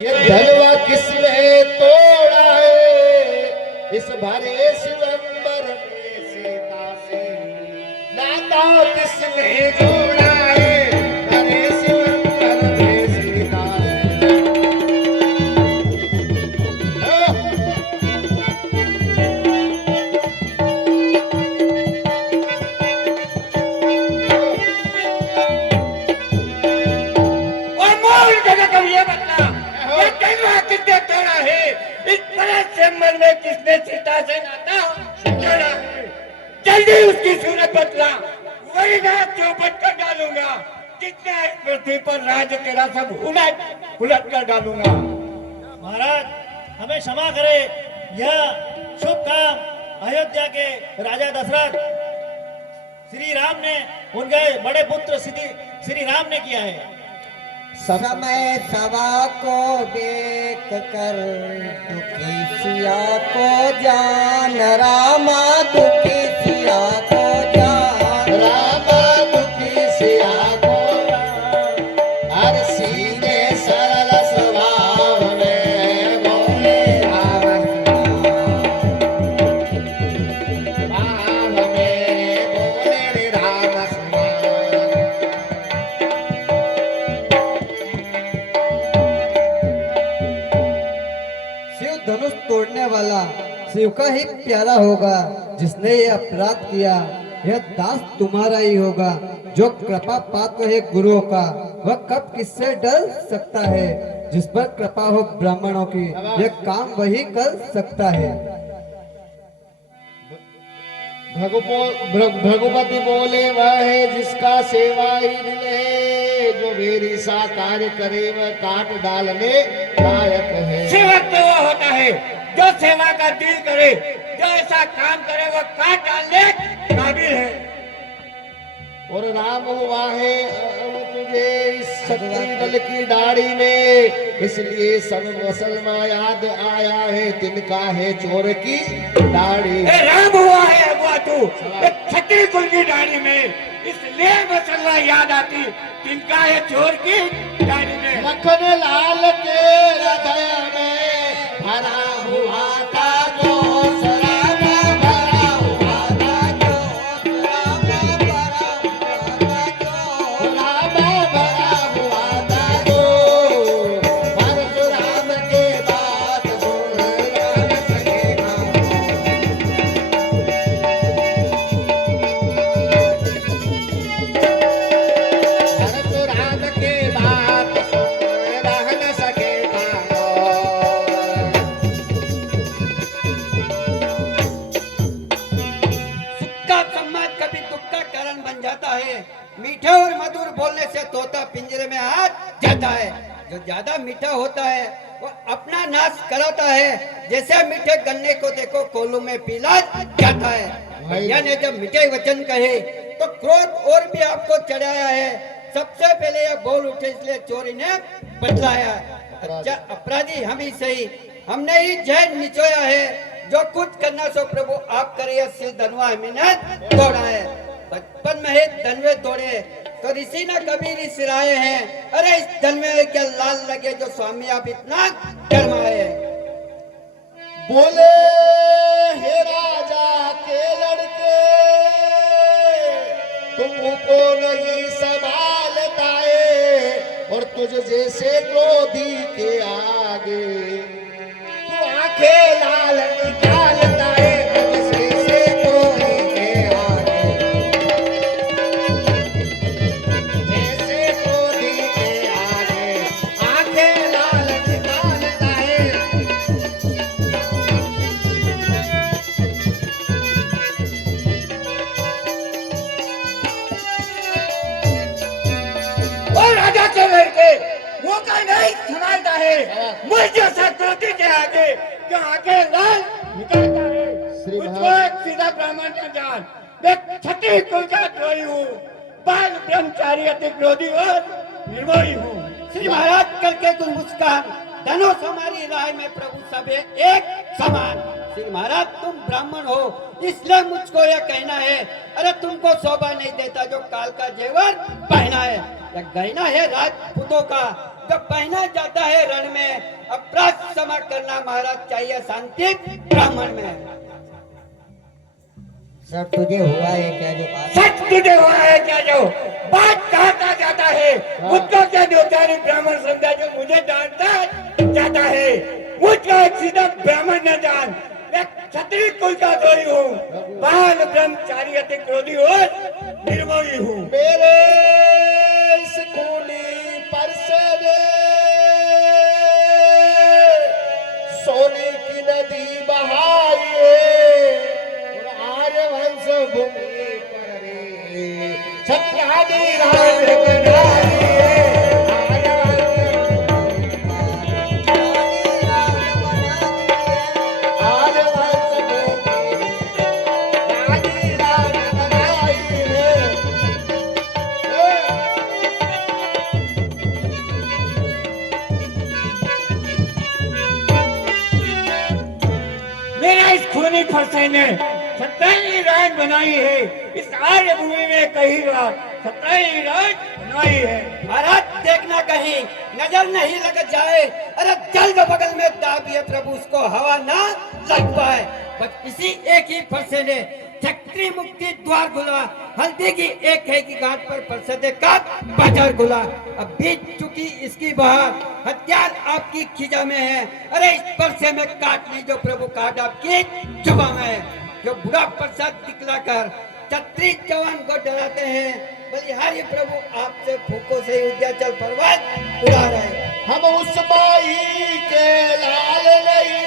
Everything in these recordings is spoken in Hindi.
ये धनवा किसने तोड़ा है इस भरे सितंबर में सीता से नाता किसने जोड़ा है भरे सितंबर में सीता से। और मोल जगह कब ये बता ये धनवा किसने तोड़ा है इस भरे सितंबर में किसने सीता से नाता जोड़ा है। जल्दी उसकी सूरत बतला वही रात चौपट कर डालूंगा। जितना इस पृथ्वी पर राज तेरा सब उलट कर डालूंगा। महाराज हमें क्षमा करे। यह शुभ काम अयोध्या के राजा दशरथ श्री राम ने उनके बड़े पुत्र श्री राम ने किया है। समय सवा को देख कर दुखी सिया को जान रामा दुखी सिया को जान रामा दुखी सिया को हर सीधे सरल स्वभाव में बोले राम में बोले राम शिव धनुष तोड़ने वाला शिव का ही प्यारा होगा। जिसने ये अपराध किया यह दास तुम्हारा ही होगा। जो कृपा पात्र है गुरुओं का वह कब किससे डर सकता है। जिस पर कृपा हो ब्राह्मणों की यह काम वही कर सकता है। भगुपति बोले वह है जिसका सेवा ही दिल है जो मेरी सा कार्य करे वह काट डालने लायक है। सेवक तो वो होता है जो सेवा का दिल करे जो ऐसा काम करे वो काट डालने काबिल है। और राम हुआ है तुझे इस क्षत्रिय दल की दाढ़ी में इसलिए सब मुसलमान याद आया है तिनका है चोर की दाढ़ी। ए राम हुआ है अगुआ तू एक छत्री कुल की दाढ़ी में इसलिए मसल्ला याद आती तिनका है चोर की दाढ़ी में। लखन लाल के हृदय में भरा हुआ था जोश रामा भरा हुआ था जोश रामा भरा हुआ था जोश परशुराम के बात सुन राम सकेगा। परशुराम के बात सुन रह न सकेगा। सुख का सम्मान कभी दुख का कारण बन जाता है। मीठे और मधुर बोलने से तोता पिंजरे में आ जाता है। जो ज्यादा मीठा होता है वो अपना नाश कराता है। जैसे मीठे गन्ने को देखो कोल्हू में पीला जाता है। भैया ने जब मीठे वचन कहे तो क्रोध और भी आपको चढ़ाया है। सबसे पहले यह बोल उठे इसलिए चोरी ने बतलाया। अच्छा अपराधी हम ही सही हमने ही जैन निचोया है। जो कुछ करना सो प्रभु आप करे यह सिर धनवा हमने तोड़ा है। बचपन में ही धनवे तोड़े तो ऋषि ने कभी भी सिराए हैं। अरे इस धनवे के लाल लगे जो स्वामी आप इतना डरमाए हैं। बोले हे राजा के लड़के तुमको नहीं संभालता है और तुझ जैसे क्रोधी के आगे तू आंखें लाल निकालता है तुझ जैसे क्रोधी के आगे जैसे क्रोधी के आगे आंखें लाल निकालता है। और राजा के लड़के वो का नहीं संभालता है मुझ जैसा क्रोधी के आगे जो आगे लाल निकलता है। श्री मुझको एक सीधा ब्राह्मण का जान मैं छठी कुल का द्रोही हूँ बाल ब्रह्मचारी अति क्रोधी और निर्मोही हूँ। श्री महाराज करके कुछ मुस्कान धनुष हमारी राय में प्रभु सब है एक समान। श्री महाराज तुम ब्राह्मण हो इसलिए मुझको यह कहना है। अरे तुमको शोभा नहीं देता जो काल का जेवर पहना है। यह गहना है राजपूतों का जो पहना जाता है रण में, अपराध क्षमा करना महाराज चाहिए शांति ब्राह्मण में। सर तुझे हुआ है क्या जो बात? सच तुझे हुआ है क्या जो बात कहता जाता है? मुझको क्या बेचारी ब्राह्मण समझा जो मुझे डांटता जाता है? मुझको एक सीधा ब्राह्मण न जान, मैं क्षत्रिय कुल का जोड़ी हूँ, बाल ब्रह्मचारी अति क्रोधी और निर्मोही हूँ। मेरे इस खूनी परसद सोने की नदी बहाई है और आर्यवंश भूमि पर रे छत्रादी राज बनाई है। आर्यवंश भूमि राजी राज बनाई है। मेरा इस खूनी फरसे ने सत्ताई राज बनाई है, इस आर्य भूमि में कहीं बार सत्ताई राज बनाई है। महाराज देखना कहीं नजर नहीं लग जाए, अरे जल्द बगल में दाबिए प्रभु, उसको हवा ना लग पाए। बस इसी एक ही फरसे ने क्षत्रिय मुक्ति द्वार खुला, हल्दी की एक है की घाट पर फरसदे का बाजार खुला। अब बीत चुकी इसकी बहार, हथियार आपकी खिजा में है, अरे इस फरसे में काट लीजिए प्रभु, काट आपकी जुबा में है। जो बुरा प्रसाद दिखलाकर क्षत्रिय जवान को डराते हैं, बलिहारी प्रभु आपसे फूकों से विंध्याचल पर्वत उड़ा रहे। हम उस बाई के लाल नहीं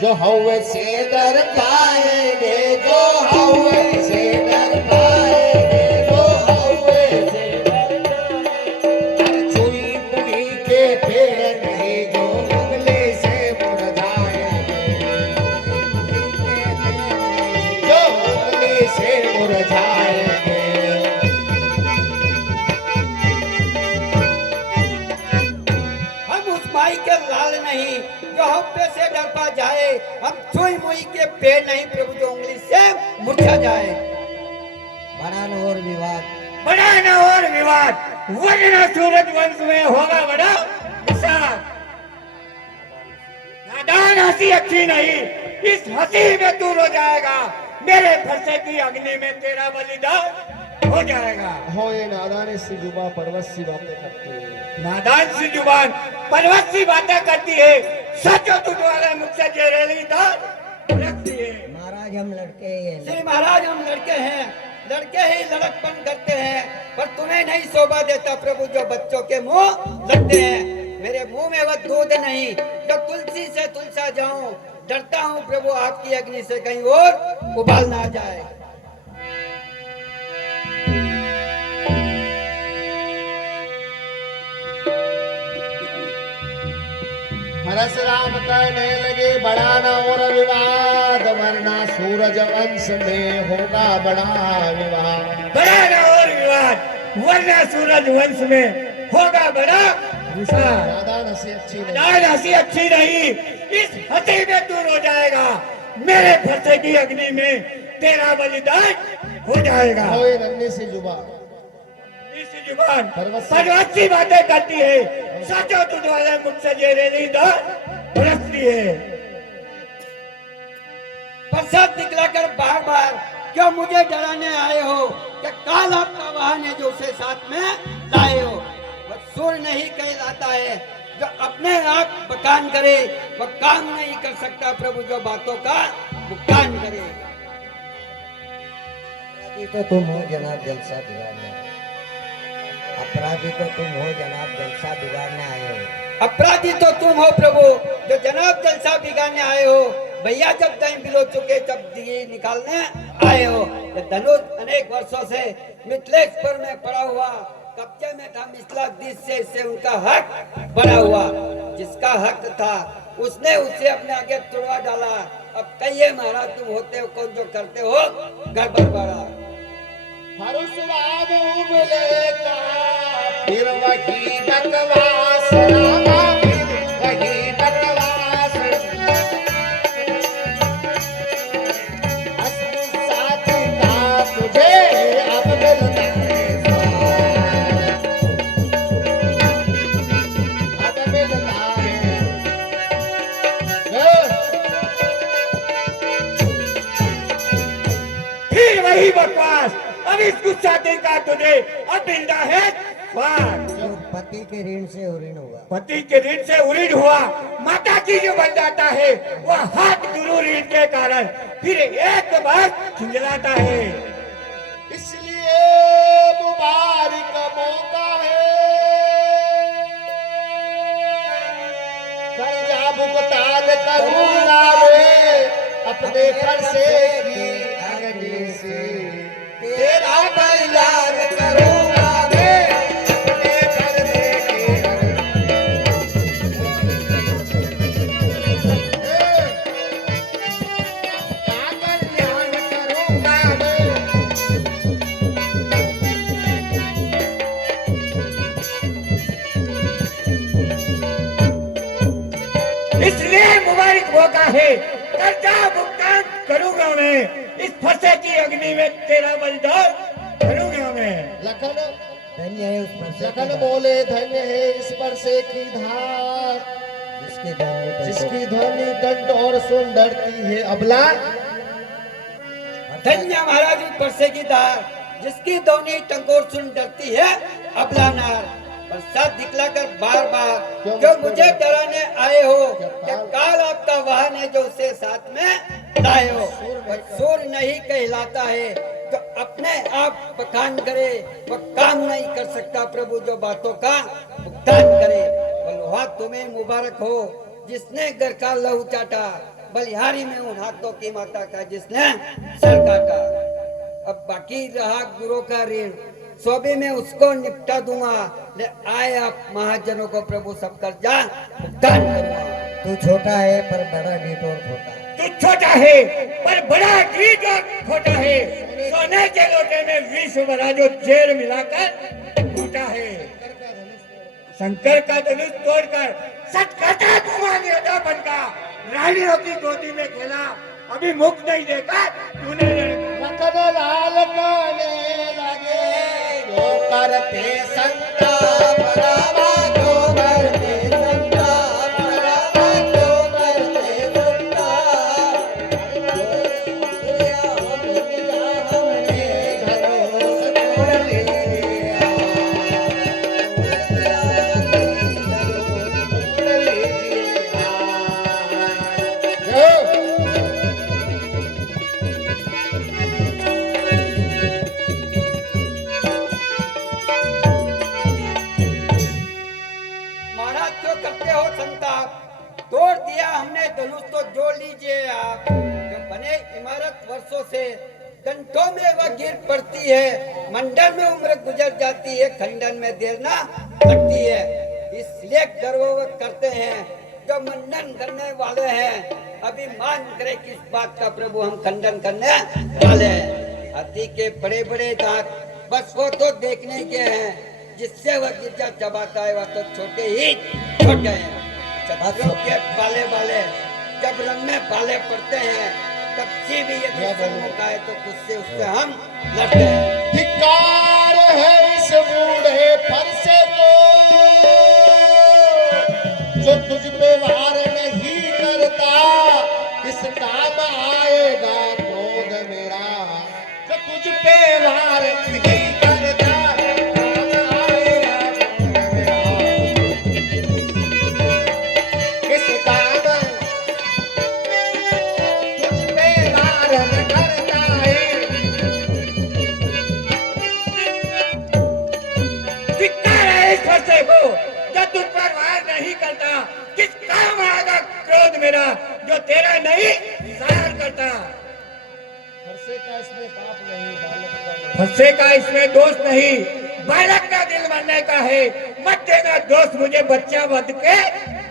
जो हवे से डर पाएंगे, जो हवे से डर पाएंगे, जो हवे से डर पाएंगे। चुई मुड़ी के पेड़ नहीं जो उंगली से मुरझाएंगे, जो उंगली से मुरझाएंगे। हम उस माई के लाल नहीं जो हम पे से डर पा जाए, हम छुई मुई के पेड़ नहीं प्रभु जो उंगली से मुरझा जाए। बड़ा न और विवाद, बड़ा न और विवाद, वरना सूरज वंश में होगा बड़ा विषाद। नादान हंसी अच्छी नहीं, इस हंसी में दूर हो जाएगा, मेरे फरसे की अग्नि में तेरा बलिदान हो जाएगा। हो ये नादान सी जुबा पर्वत सी बातें करती है। नादान सी जुबान पर्वत सी बातें करती है, सचो तुझ वाले मुझसे जहरीली दांत रखती है। महाराज हम लड़के ये श्री महाराज हम लड़के हैं, लड़के ही लड़कपन करते हैं, पर तुम्हें नहीं शोभा देता प्रभु जो बच्चों के मुंह लगते हैं। मेरे मुंह में वह दूध नहीं जो तुलसी से तुलसा जाऊं, डरता हूं प्रभु आपकी अग्नि से कहीं और उबाल ना जाए। हरस राम कहने लगे बड़ा न और विवाद, वरना सूरज वंश में होगा बड़ा विवाद। बड़ा न और विवाद, वरना सूरज वंश में होगा बड़ा विवाद। नादान हंसी अच्छी नहीं। नादान हंसी अच्छी नहीं, इस हंसी में दूर हो जाएगा, मेरे फरसे की अग्नि में तेरा बलिदान हो जाएगा। हो ये नन्ही सी जुबा इसी जुबान पर्वत पर्वती बातें करती है, सचो तुझ वाले मुझसे जहरीली दांत रखती है। प्रसाद दिखलाकर बार बार क्यों मुझे डराने आए हो, क्या काल आपका वाहन है जो उसे साथ में लाए हो। वह सुर नहीं कहलाता है जो अपने आप बखान करे, वह काम नहीं कर सकता प्रभु जो बातों का भुगतान करे। अपराधी तो तुम हो जनाब, जलसा बिगाड़ने। अपराधी तो तुम हो जनाब, जलसा बिगाड़ने आए हो। अपराधी तो तुम हो प्रभु जो जनाब जलसा बिगाड़ने आए हो। भैया जब दही बिलो चुके तब दिए निकालने आए हो। ये धनुष अनेक वर्षों से मिथिलेश्वर में पड़ा हुआ कब्जे में था, मिथिला देश से इससे उनका हक बड़ा हुआ। जिसका हक था उसने उसे अपने आगे तुड़वा डाला। अब कहिए महाराज तुम होते हो कौन जो करते हो गड़बड़ बड़ा। हरुष बाबू बोले का फिर वही बकवास रामा, फिर वही बकवास। असली साथी का तुझे अब मिलता है। ही बकवास। अब इस गुस्साती का तुझे अब मिलना है स्वाद। जो पति के ऋण से उऋण हुआ, पति के ऋण से उऋण हुआ, माता की जो बन जाता है वह हाथ गुरु ऋण के कारण फिर एक बार खिंजलाता है। इसलिए मुबारक मौका है, कर्जा भुगतान करूंगा मैं अपने कर्जे की अग्नि से, तेरा बलिदान करूंगा मैं अपने कर्जे की कल्याण करूंगा मैं। इसलिए मुबारक मौका है, कर्जा भुगतान करूंगा मैं, इस फंसे की अग्नि में तेरा बलिदान करूंगा मैं। लखन धन्य है उस पर से लखन बोले धन्य है इस परसे की धार, जिसके धन्य जिसकी ध्वनि दंड और सुन डरती है अबला। धन्य महाराज उस परसे की धार, जिसकी दौनी टंगोर सुन डरती है अबला नार। प्रसाद दिखलाकर बार बार जो मुझे डराने आए हो, क्या काल आपका वाहन है जो उसे साथ में लाए हो। वह सूर नहीं कहलाता है जो अपने आप बखान करे, वह काम नहीं कर सकता प्रभु जो बातों का भुगतान करे। बलवा तुम्हें मुबारक हो जिसने घर का लहू चाटा, बलिहारी में उन हाथों की माता का जिसने सर काटा। अब बाकी रहा गुरु का ऋण, सो भी मैं उसको निपटा दूंगा। ले आए आप महाजनों को प्रभु सब कर्जा भुगतान करूंगा। तू छोटा है पर बड़ा ढीठ और खोटा। तू छोटा है पर बड़ा ढीठ और खोटा है, सोने के लोटे में विष भरा जो जेर मिलाकर टूटा है। शंकर का धनुष तोड़कर सटकटा दूंगा नेता बनका, रानियों की गोदी में खेला अभी मुख नहीं देखा तूने। लखन लाल गाने लगे जो करते संताप रामा, जो करते संताप रामा, जो करते संताप। हमने धनुष तोड़ लिया, महाराज क्यों करते हो संताप? तोड़ दिया हमने धनुष तो जोड़ लीजिए आप। जो बने इमारत वर्षों से घंटों में वह गिर पड़ती है, मंडल में उम्र गुजर जाती है, खंडन में देर ना लगती है। इसलिए गर्ववत करते हैं जो मंडन करने वाले हैं। अभी मान करे किस बात का प्रभु हम खंडन करने वाले हैं। हाथी के बड़े बड़े दांत बस वो तो देखने के हैं, जिससे वह गिरजा चबाता है वह तो छोटे ही छोटे हैं। छतरियों के बाले बाले जब रंग में बाले पड़ते हैं, तब से भी यदि सम्मुख आए तो गुस्से उससे हम लड़ते हैं। धिक्कार है इस बूढ़े फरसे को जो तुझ पे वार नहीं करता, इस काम आएगा क्रोध मेरा जो तुझ पे वार नहीं करता, काम आएगा क्रोध मेरा। इस काम तुझ पे वार नहीं करता है। धिक्कार है इस फरसे को जो तुझ पर वार नहीं करता, किस काम आएगा क्रोध मेरा जो तेरा नहीं सहार करता। फरसे का इसमें पाप नहीं, बालक का फरसे का इसमें दोष नहीं, बालक का दिल मानने का है। मत देना दोष मुझे, बच्चा बद के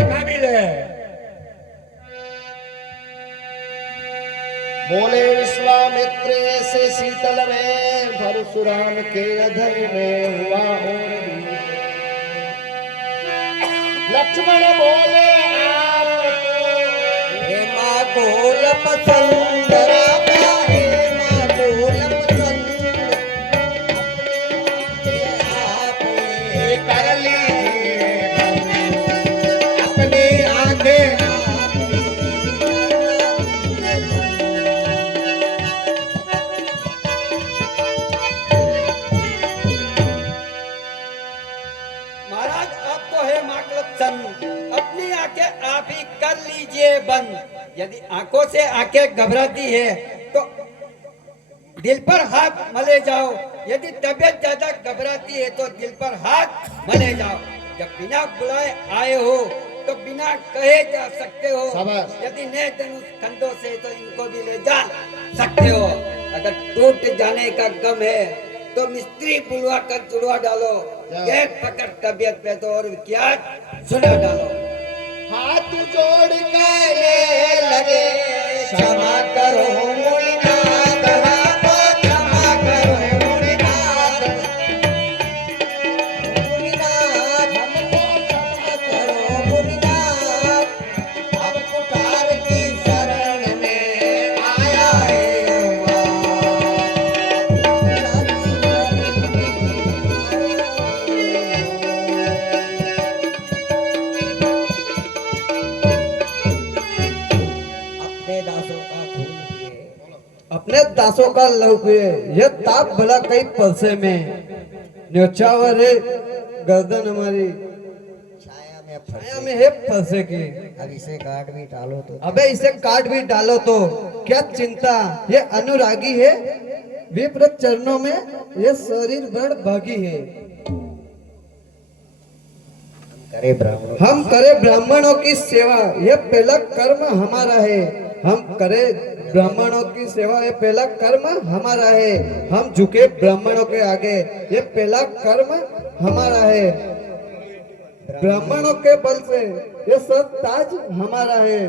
काबिल है। बोले विश्वामित्र ऐसे शीतल में, परशुराम के अधर में हुआ और भी। लक्ष्मण बोले आप तो हे माँ गोल पसंद रामा, हे माँ गोल पसंद ये कर लीजिए अपनी आंखें। आकलन, अपनी आंखें आप ही कर लीजिए बंद। यदि आंखों से आंखें घबराती है तो दिल पर हाथ मले जाओ। यदि तबीयत ज्यादा घबराती है तो दिल पर हाथ मले जाओ। जब बिना बुलाए आए हो तो बिना कहे जा सकते हो। शाबाश। यदि नए धनुष कंधों से तो इनको भी ले जा सकते हो। अगर टूट जाने का गम है तो मिस्त्री बुलवा कर जुड़वा डालो। गेट पकड़ तबीयत पे तो और क्या सुना डालो। हाथ जोड़ के लगे क्षमा करो मुनिनाथ, हमको क्षमा करो मुनिनाथ, मुनिनाथ हमको क्षमा करो मुनिनाथ, अब पुकार की शरण में आया है अपने दासों का खून पिए, अपने दासों का लहू पिए, यह ताप भला कई पलसे में, न्योछावर है गर्दन हमारी, छाया में छाया फंसे। में है फंसे की। अब इसे काट भी डालो तो अबे इसे काट भी डालो तो क्या चिंता, ये अनुरागी है विप्र चरणों में, ये शरीर बड़ भागी है। करे ब्राह्मणों हम करे ब्राह्मणों की सेवा, यह पहला कर्म हमारा है। हम करे ब्राह्मणों की सेवा, ये पहला कर्म हमारा है। हम झुके ब्राह्मणों के आगे, ये पहला कर्म हमारा है। ब्राह्मणों के बल से ये सब ताज हमारा है।